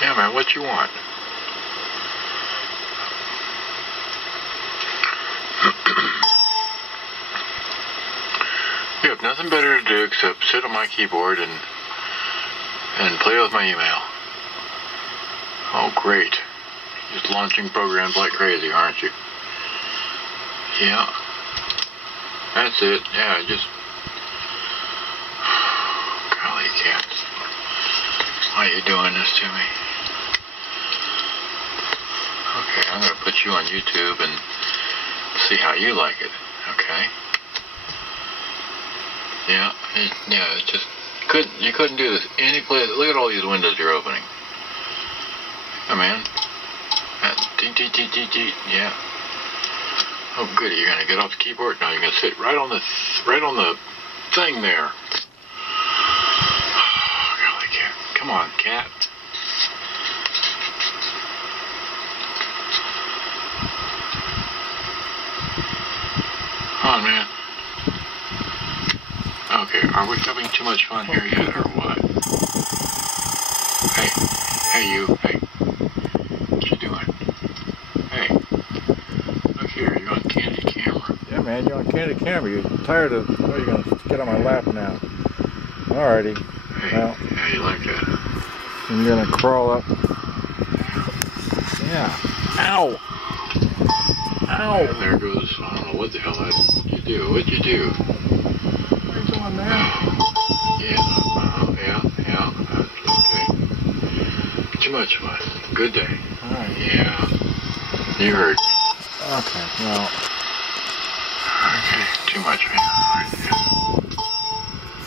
Yeah, man, what you want? You have nothing better to do except sit on my keyboard and play with my email. Oh, great. Just launching programs like crazy, aren't you? Yeah. That's it. Yeah, just... Golly, cats. Why are you doing this to me? Okay, I'm going to put you on YouTube and see how you like it. Okay? Yeah, it's just... You couldn't do this any place. Look at all these windows you're opening. Oh, man. Yeah. Oh, goody, you're gonna get off the keyboard? No, you're gonna sit right on the thing there. Oh, golly, cat. Come on, cat. Come on, man. Okay, are we having too much fun here yet, or what? Hey, you. Hey. What you doing? Hey. Look here, you're on Candy Camera. Yeah, man, you're on Candy Camera. You're tired of... Oh, you're going to get on my lap now. Alrighty. Hey, well, yeah, you like that? I'm going to crawl up. Yeah. Ow! Ow! And there goes... I don't know what the hell you do. What'd you do? What's on there? Yeah. Okay. Too much fun. Good day. Alright. Yeah. You heard. Okay, well... Okay, too much, man.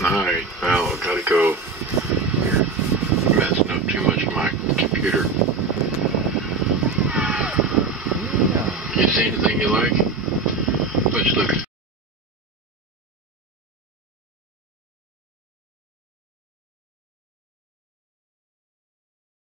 Alright, well, I gotta go. You're messing up too much of my computer. Yeah. You see anything you like? Let's look.